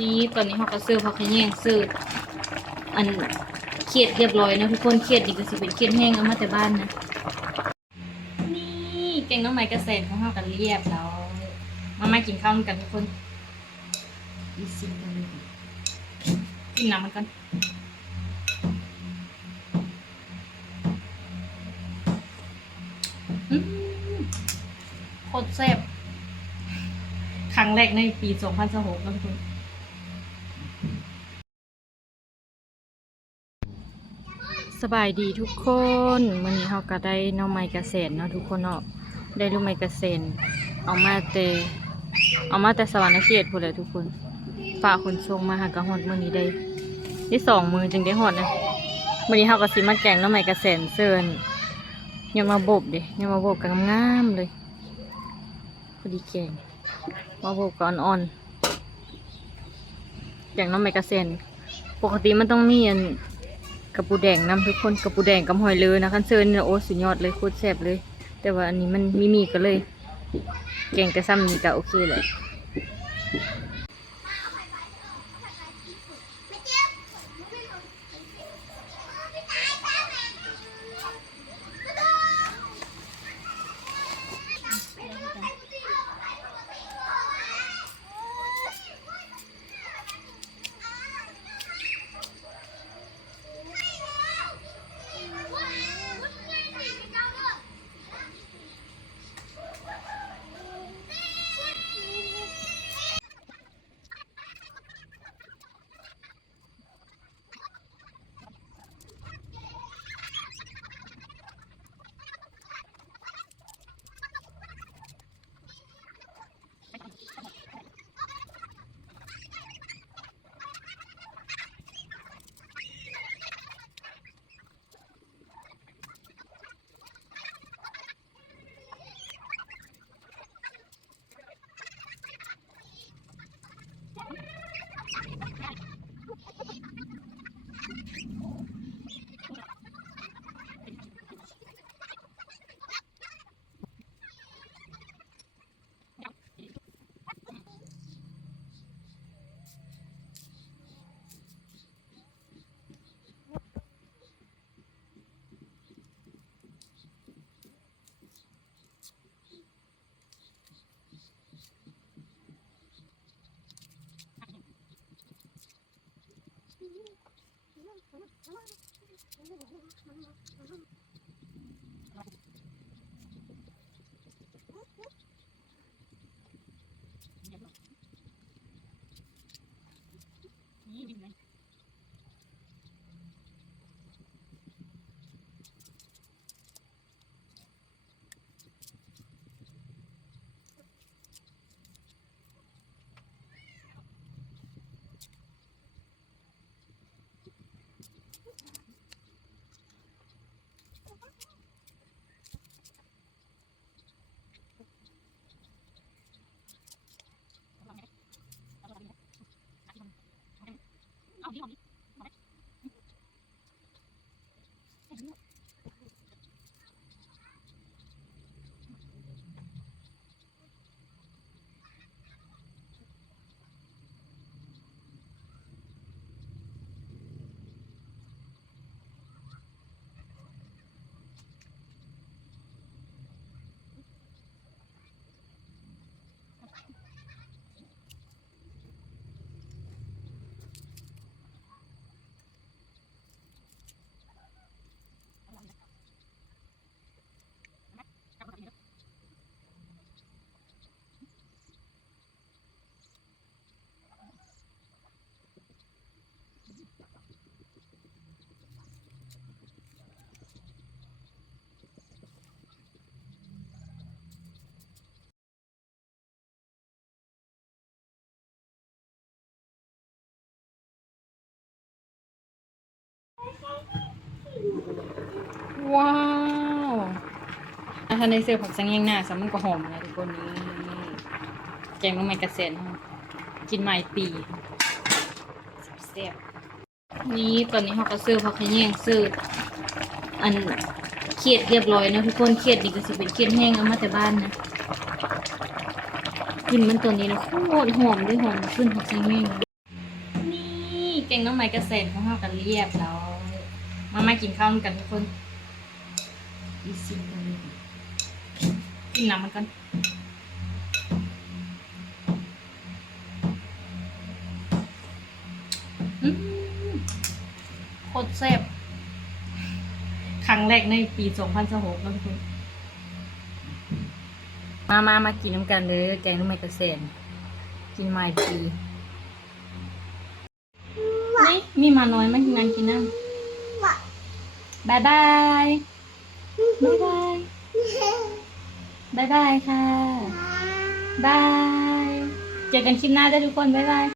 นี่ตอนนี้เขาก็ซื้อผักขะแยงซื้ออันเขียดเรียบร้อยนะทุกคนเขียดนี่ก็สิเป็นเขียดแห้งเอามาแต่บ้านนะนี่แกงน้ำใหม่กระเซ็นของเขากันเรียบแล้วมากินข้าวกันทุกคนอีสิกันเลยกินน้ำมันกันโคตรแซ่บครั้งแรกในปี2026นะทุกคนสบายดีทุกคนมื้อนี้เฮาก็ได้หน่อไม้กระเซ็นเนาะทุกคนเนาะได้ลูกไม้กระเซ็นเอามาแต่สวรรค์เขตพุ่นแหละทุกคนฝากคนส่งมาหากะฮอดมื้อนี้ได้2 มื้อจึงได้ฮอดนะมื้อนี้เฮาก็สิมาแกงหน่อไม้กระเซ็นเซิ่นยังมาบบเด้ยังมาบบกันงามๆเลยพอดีแกงมาบบก่อนอ่อนแกงหน่อไม้กระเซ็นปกติมันต้องมีอันกระปูแดงนำทุกคนกระปูแดงกับหอยเลยนะคันเซิร์นโอ้สุดยอดเลยโคตรแซ่บเลยแต่ว่าอันนี้มันมีก็เลยแกงแต่ซ้ำนี้ก็โอเคแหละว้าวถ้าในเสื้อผักสังเงงหน้าสมันก็หอมนะทุกคนนี้แกงน้ำมันกระเซ็นกินใหม่ปีแซ่บนี่ตอนนี้เขาก็ซื้อผักขะแยงซื้ออันเขียดเรียบร้อยนะทุกคนเขียดนี่ก็สิเป็นเขียดแห้งเอามาแต่บ้านนะกินมันตัวนี้นะโคตรหอมด้วยหอมขึ้นผักสังเงง ก่งน้องใหม่เกษตรของเรากันเรียบแล้วมากินข้าวกันทุกคนอีซิกันกินน้ำมันกันโคตรแซ่บครั้งแรกในปี2026นะทุกคนมากินน้ำกันเลยแกงน้ำใหม่เกษตรกินใหม่ปีนี่มีมาน้อยมากินน้ำกินน้ำบายบายบายบายบายบายค่ะบายเจอกันคลิปหน้าได้ทุกคนบายบาย